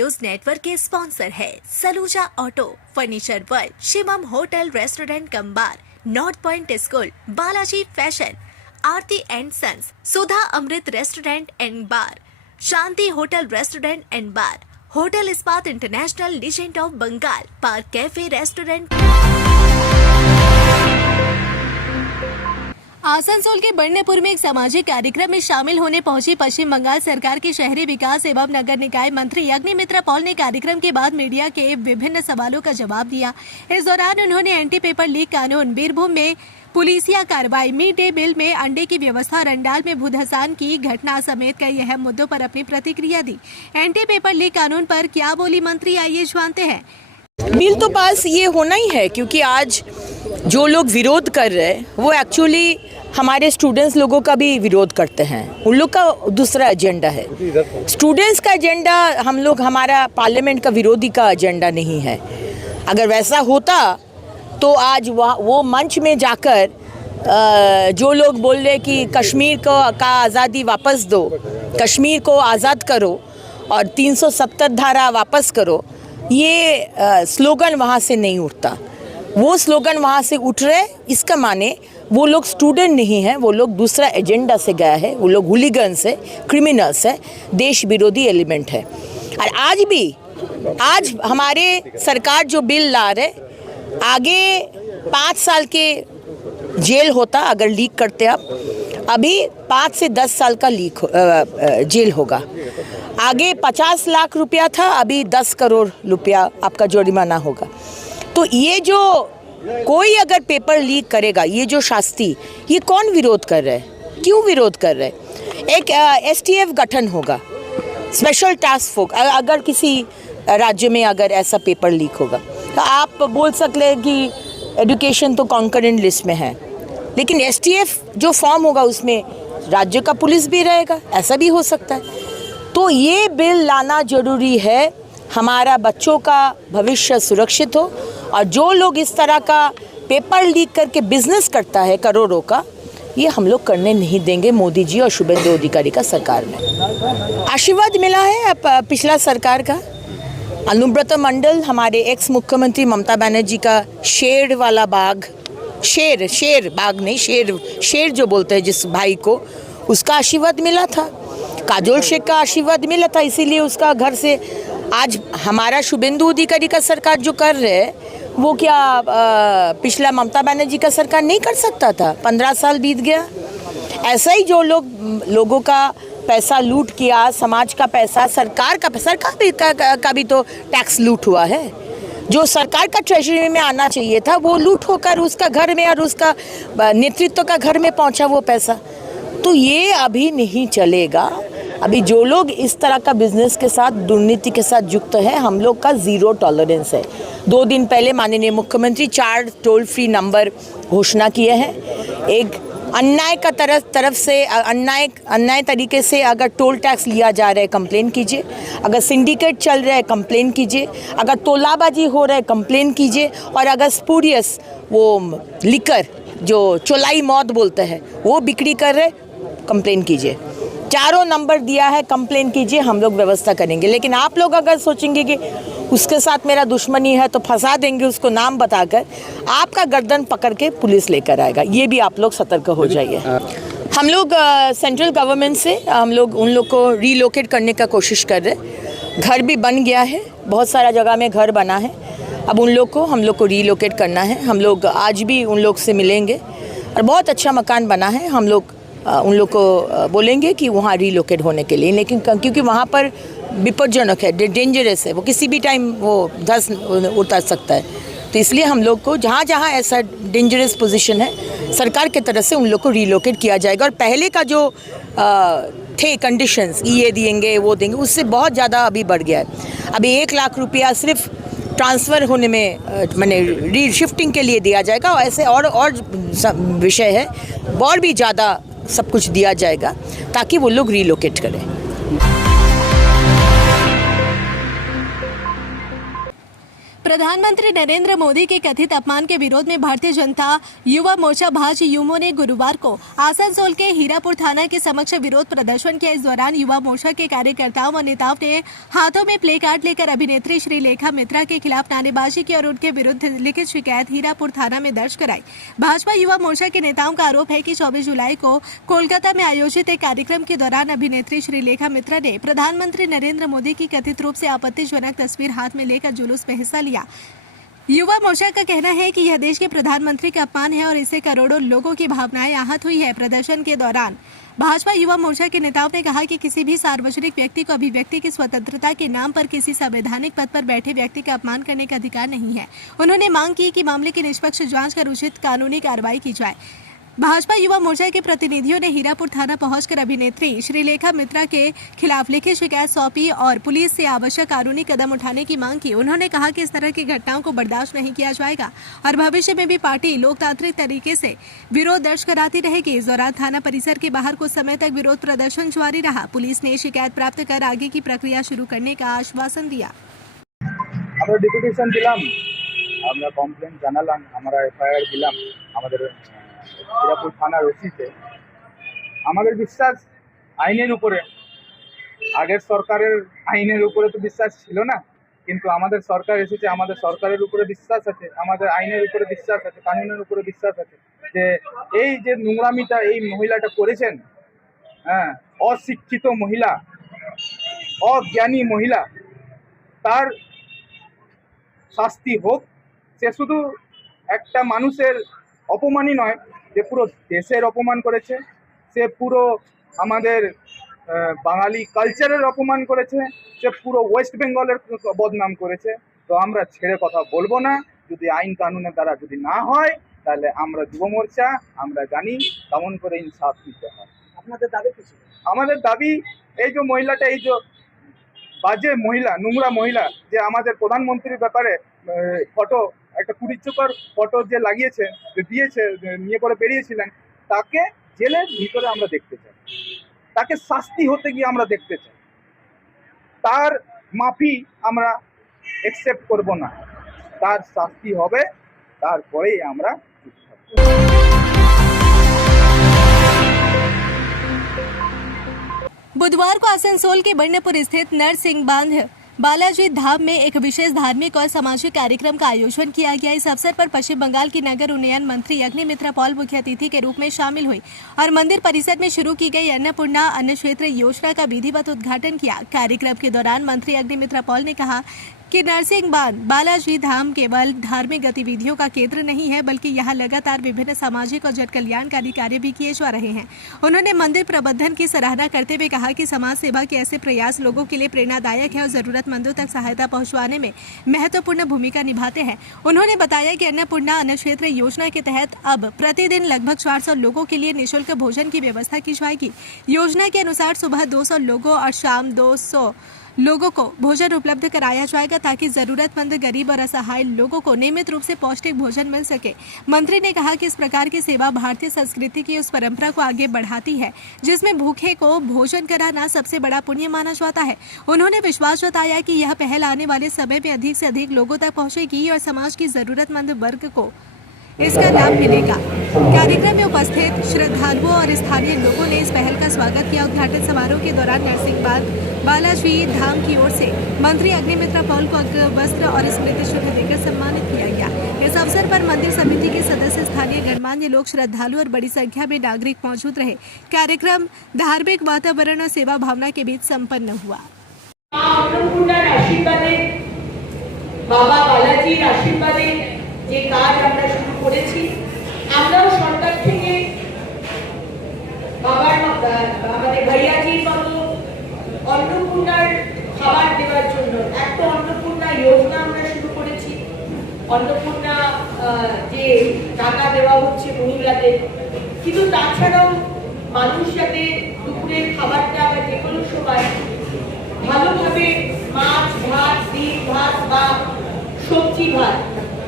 News network के sponsor है Saluja auto, furniture world, Shivam hotel restaurant cum bar, north point school, Balaji fashion, Aarti and sons, Sudha Amrit restaurant and bar, Shanti hotel restaurant and bar, hotel Ispat international, legend of Bengal, park cafe restaurant. Asansol के बर्नपुर में एक सामाजिक कार्यक्रम में शामिल होने पहुंची पश्चिम बंगाल सरकार के शहरी विकास एवं नगर निकाय मंत्री अग्निमित्रा पॉल ने कार्यक्रम के बाद मीडिया के विभिन्न सवालों का जवाब दिया। इस दौरान उन्होंने एंटी पेपर लीक कानून, बीरभूम में पुलिसिया कार्रवाई, मिड डे मील में अंडे की व्यवस्था और अंडाल में भूधसान की घटना समेत कई अहम मुद्दों पर अपनी प्रतिक्रिया दी। एंटी पेपर लीक कानून पर क्या बोली मंत्री, आइए जानते हैं। बिल तो पास ये होना ही है, क्योंकि आज जो लोग विरोध कर रहे हैं वो एक्चुअली हमारे स्टूडेंट्स लोगों का भी विरोध करते हैं। उन लोग का दूसरा एजेंडा है। स्टूडेंट्स का एजेंडा हमारा पार्लियामेंट का विरोधी का एजेंडा नहीं है। अगर वैसा होता तो आज वो मंच में जाकर जो लोग बोल रहे कि कश्मीर का आज़ादी वापस दो, कश्मीर को आज़ाद करो और 370 धारा वापस करो, ये स्लोगन वहाँ से नहीं उठता। वो स्लोगन वहाँ से उठ रहे, इसका माने वो लोग स्टूडेंट नहीं हैं, वो लोग दूसरा एजेंडा से गया है, वो लोग हुलिगन्स है, क्रिमिनल्स है, देश विरोधी एलिमेंट है। और आज हमारे सरकार जो बिल ला रहे, आगे 5 साल के जेल होता अगर लीक करते आप, अभी 5 से 10 साल का जेल होगा। आगे 50 लाख रुपया था, अभी 10 करोड़ रुपया आपका जुर्माना होगा। तो ये जो कोई अगर पेपर लीक करेगा, ये जो शास्ति, ये कौन विरोध कर रहा है, क्यों विरोध कर रहे हैं? एक STF गठन होगा, स्पेशल टास्क फोर्स। अगर किसी राज्य में अगर ऐसा पेपर लीक होगा तो आप बोल सकते हैं कि एजुकेशन तो कॉन्करेंट लिस्ट में है, लेकिन STF जो फॉर्म होगा उसमें राज्य का पुलिस भी रहेगा, ऐसा भी हो सकता है। तो ये बिल लाना जरूरी है, हमारा बच्चों का भविष्य सुरक्षित हो। और जो लोग इस तरह का पेपर लीक करके बिजनेस करता है करोड़ों का, ये हम लोग करने नहीं देंगे मोदी जी और शुभेंदु अधिकारी का सरकार में। आशीर्वाद मिला है पिछला सरकार का। अनुब्रत मंडल, हमारे एक्स मुख्यमंत्री ममता बनर्जी का शेर वाला बाग, शेर बाग नहीं, शेर जो बोलते हैं जिस भाई को, उसका आशीर्वाद मिला था। काजोल शेख का आशीर्वाद मिला था, इसीलिए उसका घर से आज हमारा शुभेंदु अधिकारी का सरकार जो कर रहे हैं, वो क्या पिछला ममता बनर्जी का सरकार नहीं कर सकता था? 15 साल बीत गया। ऐसा ही जो लोगों का पैसा लूट किया, समाज का पैसा, सरकार का भी तो टैक्स लूट हुआ है। जो सरकार का ट्रेजरी में आना चाहिए था वो लूट होकर उसका घर में और उसका नेतृत्व का घर में पहुंचा वो पैसा। तो ये अभी नहीं चलेगा। अभी जो लोग इस तरह का बिजनेस के साथ, दुर्नीति के साथ युक्त है, हम लोग का 0 टॉलरेंस है। 2 दिन पहले माननीय मुख्यमंत्री 4 टोल फ्री नंबर घोषणा किए हैं। एक अन्याय का तरफ से अन्याय तरीके से अगर टोल टैक्स लिया जा रहा है, कंप्लेन कीजिए। अगर सिंडिकेट चल रहा है, कंप्लेन कीजिए। अगर तोलाबाजी हो रहा है, कंप्लेन कीजिए। और अगर स्पूरियस वो लिकर जो चोलाई मौत बोलते हैं वो बिक्री कर रहे, कंप्लेन कीजिए। 4 नंबर दिया है, कंप्लेन कीजिए, हम लोग व्यवस्था करेंगे। लेकिन आप लोग अगर सोचेंगे कि उसके साथ मेरा दुश्मनी है तो फंसा देंगे उसको नाम बताकर, आपका गर्दन पकड़ के पुलिस लेकर आएगा। ये भी आप लोग सतर्क हो जाइए। हम लोग सेंट्रल गवर्नमेंट से हम लोग उन लोग को रीलोकेट करने का कोशिश कर रहे हैं। घर भी बन गया है, बहुत सारा जगह में घर बना है। अब उन लोग को हम लोग को रीलोकेट करना है। हम लोग आज भी उन लोग से मिलेंगे और बहुत अच्छा मकान बना है। हम लोग उन लोग को बोलेंगे कि वहाँ रीलोकेट होने के लिए, लेकिन क्योंकि वहाँ पर विपज्जनक है, डेंजरस है, वो किसी भी टाइम वो धस उतर सकता है। तो इसलिए हम लोग को जहाँ जहाँ ऐसा डेंजरस पोजीशन है, सरकार की तरफ से उन लोग को रीलोकेट किया जाएगा। और पहले का जो थे कंडीशंस, ये देंगे वो देंगे, उससे बहुत ज़्यादा अभी बढ़ गया है। अभी 1 लाख रुपया सिर्फ ट्रांसफ़र होने में मैंने रीशिफ्टिंग के लिए दिया जाएगा। और ऐसे और विषय है, और भी ज़्यादा सब कुछ दिया जाएगा ताकि वो लोग रीलोकेट करें। प्रधानमंत्री नरेंद्र मोदी के कथित अपमान के विरोध में भारतीय जनता युवा मोर्चा भाजपा यूमो ने गुरुवार को आसनसोल के हीरापुर थाना के समक्ष विरोध प्रदर्शन किया। इस दौरान युवा मोर्चा के कार्यकर्ताओं व नेताओं ने हाथों में प्ले कार्ड लेकर अभिनेत्री श्रीलेखा मित्रा के खिलाफ नारेबाजी की और उनके विरुद्ध लिखित शिकायत हीरापुर थाना में दर्ज कराई। भाजपा युवा मोर्चा के नेताओं का आरोप है कि 24 जुलाई को कोलकाता में आयोजित एक कार्यक्रम के दौरान अभिनेत्री श्रीलेखा मित्रा ने प्रधानमंत्री नरेंद्र मोदी की कथित रूप से आपत्तिजनक तस्वीर हाथ में लेकर जुलूस में हिस्सा लिया। युवा मोर्चा का कहना है कि यह देश के प्रधानमंत्री का अपमान है और इससे करोड़ों लोगों की भावनाएं आहत हुई है। प्रदर्शन के दौरान भाजपा युवा मोर्चा के नेताओं ने कहा कि किसी भी सार्वजनिक व्यक्ति को अभिव्यक्ति की स्वतंत्रता के नाम पर किसी संवैधानिक पद पर बैठे व्यक्ति का अपमान करने का अधिकार नहीं है। उन्होंने मांग की कि मामले की निष्पक्ष जांच कर उचित कानूनी कार्रवाई की जाए। भाजपा युवा मोर्चा के प्रतिनिधियों ने हीरापुर थाना पहुंचकर अभिनेत्री श्रीलेखा मित्रा के खिलाफ लिखित शिकायत सौंपी और पुलिस से आवश्यक कानूनी कदम उठाने की मांग की। उन्होंने कहा कि इस तरह की घटनाओं को बर्दाश्त नहीं किया जाएगा और भविष्य में भी पार्टी लोकतांत्रिक तरीके से विरोध दर्ज कराती रहेगी। इस दौरान थाना परिसर के बाहर कुछ समय तक विरोध प्रदर्शन जारी रहा। पुलिस ने शिकायत प्राप्त कर आगे की प्रक्रिया शुरू करने का आश्वासन दिया। डिपुटेशन दिलाम, আমরা কমপ্লেন জানালাম, আমরা এফআইআর দিলাম আমাদের হিরাপুর থানার ওসিতে। আমাদের বিশ্বাস আইনের উপরে, আগের সরকারের আইনের উপরে তো বিশ্বাস ছিল না, কিন্তু আমাদের সরকার এসেছে, আমাদের সরকারের উপরে বিশ্বাস আছে, আমাদের আইনের উপরে বিশ্বাস আছে, কানুনের উপরে বিশ্বাস আছে যে এই যে নোংরামিটা এই মহিলাটা করেছেন, হ্যাঁ, অশিক্ষিত মহিলা, অজ্ঞানী মহিলা, তার শাস্তি হোক। সে শুধু একটা মানুষের অপমানই নয়, যে পুরো দেশের অপমান করেছে, সে পুরো আমাদের বাঙালি কালচারের অপমান করেছে, সে পুরো ওয়েস্ট বেঙ্গলের বদনাম করেছে। তো আমরা ছেড়ে কথা বলবো না। যদি আইন কানুনের দ্বারা যদি না হয় তাহলে আমরা যুব মোর্চা আমরা জানি কেমন করে ইনসাফ দিতে হয়। আপনাদের দাবি কিছু? আমাদের দাবি এই যে মহিলাটা, এই যে বাজে মহিলা, নোংরা মহিলা, যে আমাদের প্রধানমন্ত্রীর ব্যাপারে ফটো, একটা কুড়িচকর ফটো যে লাগিয়েছে, যে দিয়েছে, নিয়ে পরে বেরিয়েছিলেন, তাকে জেলের ভিতরে আমরা দেখতে চাই, তাকে শাস্তি হতে গিয়ে আমরা দেখতে চাই। তার মাফি আমরা অ্যাকসেপ্ট করব না, তার শাস্তি হবে, তারপরেই আমরা চুপ থাকব। बुधवार को आसनसोल के बर्नपुर स्थित नरसिंह बांध बालाजी धाम में एक विशेष धार्मिक और सामाजिक कार्यक्रम का आयोजन किया गया। इस अवसर पर पश्चिम बंगाल की नगर उन्नयन मंत्री अग्निमित्रा पॉल मुख्य अतिथि के रूप में शामिल हुई और मंदिर परिसर में शुरू की गई अन्नपूर्णा अन्न क्षेत्र योजना का विधिवत उद्घाटन किया। कार्यक्रम के दौरान मंत्री अग्निमित्रा पॉल ने कहा कि नरसिंह बांध बालाजी धाम केवल धार्मिक गतिविधियों का केंद्र नहीं है, बल्कि यहाँ लगातार विभिन्न सामाजिक और जन कल्याणकारी कार्य भी किए जा रहे हैं। उन्होंने मंदिर प्रबंधन की सराहना करते हुए कहा कि समाज सेवा के ऐसे प्रयास लोगों के लिए प्रेरणादायक है और जरूरतमंदों तक सहायता पहुँचवाने में महत्वपूर्ण भूमिका निभाते हैं। उन्होंने बताया कि अन्नपूर्णा अन्न क्षेत्र योजना के तहत अब प्रतिदिन लगभग 400 लोगों के लिए निःशुल्क भोजन की व्यवस्था की जाएगी। योजना के अनुसार सुबह 200 लोगों और शाम 200 लोगों को भोजन उपलब्ध कराया जाएगा ताकि जरूरतमंद गरीब और असहाय लोगों को नियमित रूप से पौष्टिक भोजन मिल सके। मंत्री ने कहा कि इस प्रकार की सेवा भारतीय संस्कृति की उस परंपरा को आगे बढ़ाती है जिसमें भूखे को भोजन कराना सबसे बड़ा पुण्य माना जाता है। उन्होंने विश्वास जताया कि यह पहल आने वाले समय में अधिक से अधिक लोगों तक पहुंचेगी और समाज की जरूरतमंद वर्ग को इसका लाभ मिलेगा। कार्यक्रम में उपस्थित श्रद्धालुओं और स्थानीय लोगों ने इस पहल का स्वागत किया। उद्घाटन समारोह के दौरान नरसिंह बांध बालाजी धाम की ओर से मंत्री अग्निमित्रा पॉल को वस्त्र और स्मृति चिन्ह देकर सम्मानित किया गया। इस अवसर पर मंदिर समिति के सदस्य, स्थानीय गणमान्य लोग, श्रद्धालु और बड़ी संख्या में नागरिक मौजूद रहे। कार्यक्रम धार्मिक वातावरण और सेवा भावना के बीच संपन्न हुआ। बाबा बालाजीर आशीर्वादे যে কাজ আমরা শুরু করেছি, আমরাও সরকার থেকে আমাদের ভাইয়াজির মতো অন্নপূর্ণার খাবার দেওয়ার জন্য একটা অন্নপূর্ণা যোজনা আমরা শুরু করেছি। অন্নপূর্ণা যে টাকা দেওয়া হচ্ছে মহিলাদের, কিন্তু তাছাড়াও মানুষ যাতে দুপুরের খাবারটা বা যে কোনো সময় ভালোভাবে মাছ ভাত, ডিম ভাত বা সবজি ভাত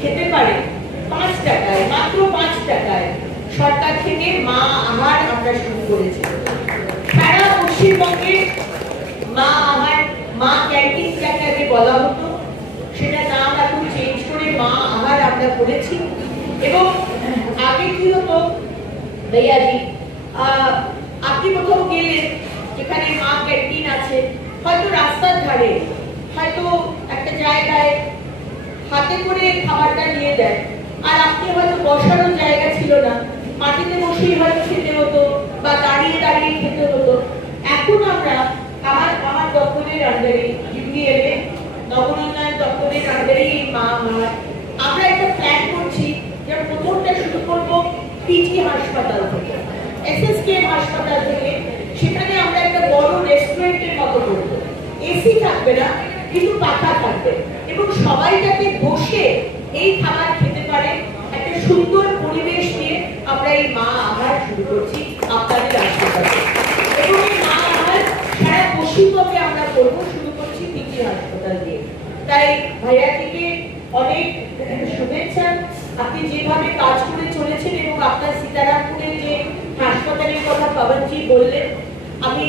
খেতে পারে 5 টাকায়, মাত্র 5 টাকায় সরকার থেকে মা আহার আমরা শুরু করেছি। সারা পশ্চিমবঙ্গে মা আহার, মা ক্যান্টিন যাকে বলা হতো, সেটা নাম এখন চেঞ্জ আমরা করেছি। এবং আগে কি হতো ভাইয়াজি, আপনি কোথাও গেলে যেখানে মা ক্যান্টিন আছে, হয়তো রাস্তার ধারে, হয়তো একটা জায়গায় হাতে করে খাবারটা নিয়ে দেয়, আর আপনি হয়তো বসারও জায়গা ছিল না, মাটিতে বসেই হয়তো খেতে হতো বা দাঁড়িয়ে দাঁড়িয়ে খেতে হতো। এখন আমরা আমার দপ্তরের আন্ডারে, ইউডিএলএ নগরোন্নয়ন দপ্তরের আন্ডারে এই মা আমার আমরা একটা প্ল্যান করছি, যে প্রথমটা শুরু করব পিজি হাসপাতাল থেকে, এসএসকেএম হাসপাতাল থেকে। সেখানে আমরা একটা বড় রেস্টুরেন্টের মতো করব, এসি থাকবে না কিন্তু পাখা থাকবে, এবং সবাই যাতে বসে এই খাবার খেতে পারে, একটা সুন্দর পরিবেশ নিয়ে আমরা এই মা আহার শুরু করছি আপনাদের হাসপাতালে। এবং এই মা আহার সারা পশ্চিমবঙ্গে আমরা করবো, শুরু করছি পিজি হাসপাতাল দিয়ে। তাই ভাইয়াটিকে অনেক শুভেচ্ছা। আপনি যেভাবে কাজ করে চলেছেন এবং আপনার সীতারামপুরের যে হাসপাতালের কথা পাবনজি বললেন, আমি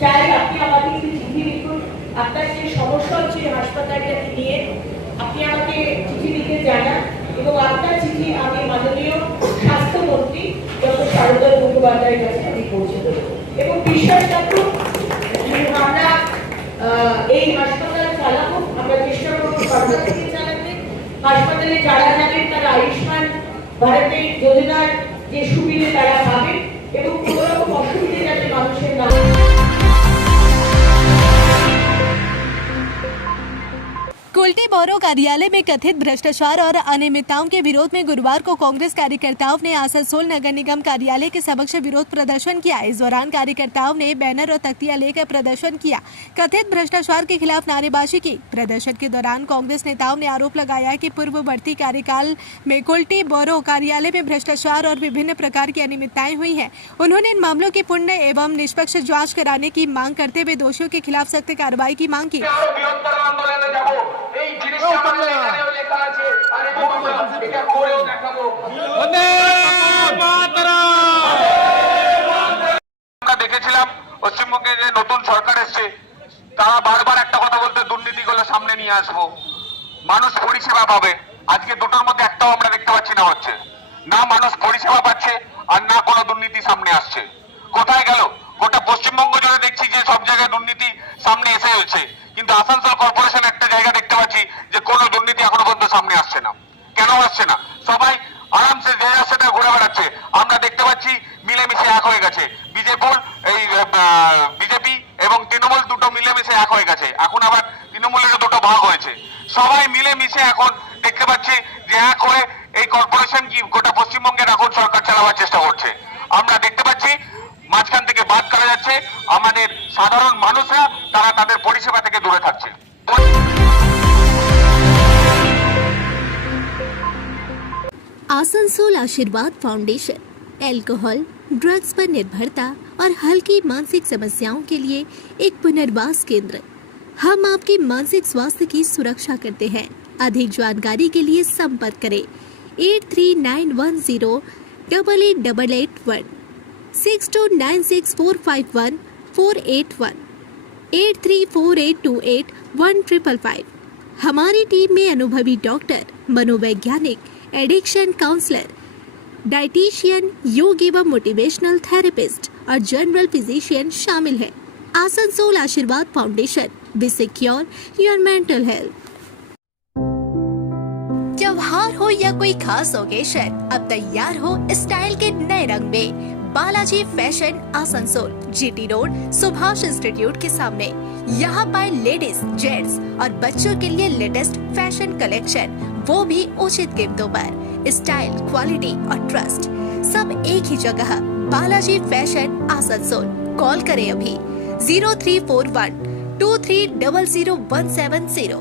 চাই আপনি আমাকে একটু চিঠি লিখুন, আপনার যে সমস্যা হচ্ছে হাসপাতালটাকে নিয়ে আপনি আমাকে চিঠি লিখে জানান, এবং আপনার চিঠি আমি মাননীয় স্বাস্থ্যমন্ত্রী ডক্টর শারদা মুখোপাধ্যায়ের কাছে আমি পৌঁছে দেবো। এবং বিশ্বাস রাখুন, আমরা এই হাসপাতাল চালাবো, আমরা চেষ্টা করবো সরকার থেকে চালাতে। হাসপাতালে যারা যাবেন তারা আয়ুষ্মান ভারতের যোজনার যে সুবিধে তারা পাবেন, এবং কোনো রকম অসুবিধে যাতে মানুষের না। कुल्टी बोरो कार्यालय में कथित भ्रष्टाचार और अनियमितताओं के विरोध में गुरुवार को कांग्रेस कार्यकर्ताओं ने आसनसोल नगर निगम कार्यालय के समक्ष विरोध प्रदर्शन किया। इस दौरान कार्यकर्ताओं ने बैनर और तख्तियां लेकर प्रदर्शन किया, कथित भ्रष्टाचार के खिलाफ नारेबाजी की। प्रदर्शन के दौरान कांग्रेस नेताओं ने आरोप लगाया कि पूर्ववर्ती कार्यकाल में कुल्टी बोरो कार्यालय में भ्रष्टाचार और विभिन्न प्रकार की अनियमितताएं हुई हैं। उन्होंने इन मामलों की पूर्ण एवं निष्पक्ष जाँच कराने की मांग करते हुए दोषियों के खिलाफ सख्त कार्रवाई की मांग की। এই জিনিসটা আমাদের এখানেও লেখা আছে, আরে বাবা এটা করেও দেখাবো। আমরা দেখেছিলাম পশ্চিমবঙ্গে যে নতুন সরকার এসেছে, তারা বারবার একটা কথা বলতে, দুর্নীতিগুলো সামনে নিয়ে আসবো, মানুষ পরিষেবা পাবে। আজকে দুটোর মধ্যে একটাও আমরা দেখতে পাচ্ছি না হচ্ছে, না মানুষ পরিষেবা পাচ্ছে আর না কোনো দুর্নীতি সামনে আসছে। কোথায় গেল? গোটা পশ্চিমবঙ্গ জুড়ে দেখছি যে সব জায়গায় দুর্নীতি সামনে এসে হচ্ছে, কিন্তু আসানসোল কর্পোরেশন একটা জায়গা দেখতে পাচ্ছি যে কোনো দুর্নীতি এখনো পর্যন্ত সামনে আসছে না। কেন আসছে না? সবাই আরামসে যে যাচ্ছে ঘুরে বেড়াচ্ছে। আমরা দেখতে পাচ্ছি মিলেমিশে এক হয়ে গেছে। বিজেপি এবং তৃণমূল দুটো মিলেমিশে এক হয়ে গেছে। এখন আবার তৃণমূলের দুটো ভাগ হয়েছে। সবাই মিলেমিশে এখন দেখতে পাচ্ছি যে এক হয়ে এই কর্পোরেশন কি গোটা পশ্চিমবঙ্গের এখন সরকার চালাবার চেষ্টা করছে। আমরা দেখতে পাচ্ছি মাঝখান থেকে বাদ করা যাচ্ছে, আমাদের সাধারণ মানুষরা তারা তাদের পরিষেবা থেকে দূরে থাকছে। Asansol Ashirwad foundation alcohol, drugs पर निर्भरता और हल्की मानसिक समस्याओं के लिए एक पुनर्वास केंद्र। हम आपके मानसिक स्वास्थ्य की सुरक्षा करते हैं। अधिक जानकारी के लिए संपर्क करें 8391088881 6296451481 8348281555। हमारी टीम में अनुभवी डॉक्टर, मनोवैज्ञानिक, एडिक्शन काउंसलर, डाइटिशियन, योग एवं मोटिवेशनल थेरेपिस्ट और जनरल फिजिशियन शामिल है। Asansol Ashirwad foundation, we secure your mental health. त्योहार हो या कोई खास ओकेशन, अब तैयार हो स्टाइल के नए रंग में। Balaji fashion Asansol, GT road, Subhash institute के सामने। यहाँ पाए लेडीज, जेंट्स और बच्चों के लिए लेटेस्ट फैशन कलेक्शन, वो भी उचित कीमतों पर। स्टाइल, क्वालिटी और ट्रस्ट सब एक ही जगह। बालाजी फैशन आसनसोल। कॉल करें अभी 034123000170।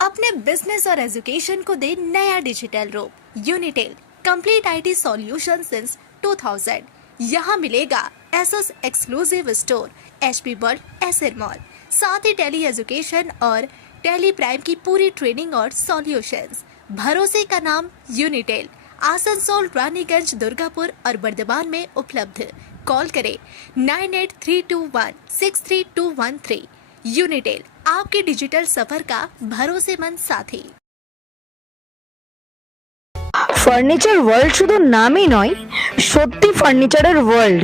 अपने बिजनेस और एजुकेशन को दे नया डिजिटल रूप। यूनिटेल कंप्लीट आईटी सॉल्यूशन सिंस 2000। यहाँ मिलेगा Asus exclusive store, HP world, Acer mall, साथ ही टेली एजुकेशन और टेली प्राइम की पूरी ट्रेनिंग और सॉल्यूशंस। भरोसे का नाम यूनिटेल। आसनसोल, रानीगंज, दुर्गापुर और बर्दवान में उपलब्ध। कॉल करें 9832163213। यूनिटेल आपके डिजिटल सफर का भरोसेमंद साथी। ফার্নিচার ওয়ার্ল্ড শুধু নামই নয়, সত্যি ফার্নিচারের ওয়ার্ল্ড।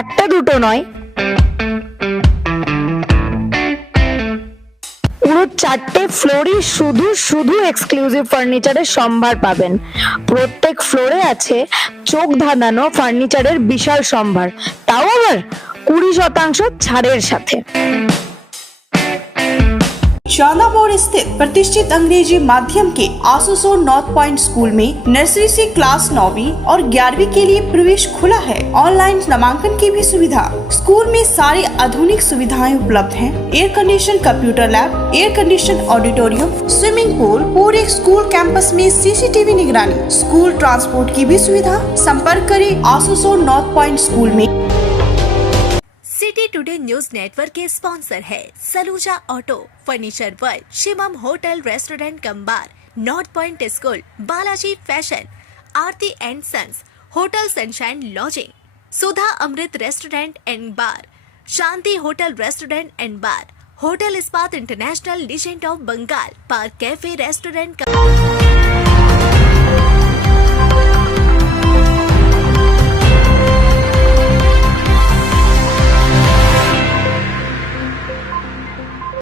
একটা দুটো নয়, পুরো 4টে ফ্লোরই শুধু শুধু এক্সক্লুসিভ ফার্নিচারের সম্ভার পাবেন। প্রত্যেক ফ্লোরে আছে চোখ ধাঁধানো ফার্নিচারের বিশাল সম্ভার, তাও আবার 20% ছাড়ের সাথে। शाला मोड़ स्थित प्रतिष्ठित अंग्रेजी माध्यम के आसुसोर नॉर्थ पॉइंट स्कूल में नर्सरी से क्लास 9वीं और 11वीं के लिए प्रवेश खुला है। ऑनलाइन नामांकन की भी सुविधा। स्कूल में सारी आधुनिक सुविधाएं उपलब्ध हैं। Air condition computer lab, air condition auditorium, swimming pool, पूरे स्कूल कैंपस में सीसीटीवी निगरानी, स्कूल ट्रांसपोर्ट की भी सुविधा। संपर्क करें आसुसोर नॉर्थ पॉइंट स्कूल में। सिटी टुडे न्यूज नेटवर्क के स्पॉन्सर है Saluja auto, furniture world, Shivam hotel restaurant cum bar, north point school, Balaji fashion, Aarti and sons, hotel sunshine lodging, Sudha Amrit restaurant and bar, Shanti hotel restaurant and bar, hotel Ispat international legend of Bengal, park cafe restaurant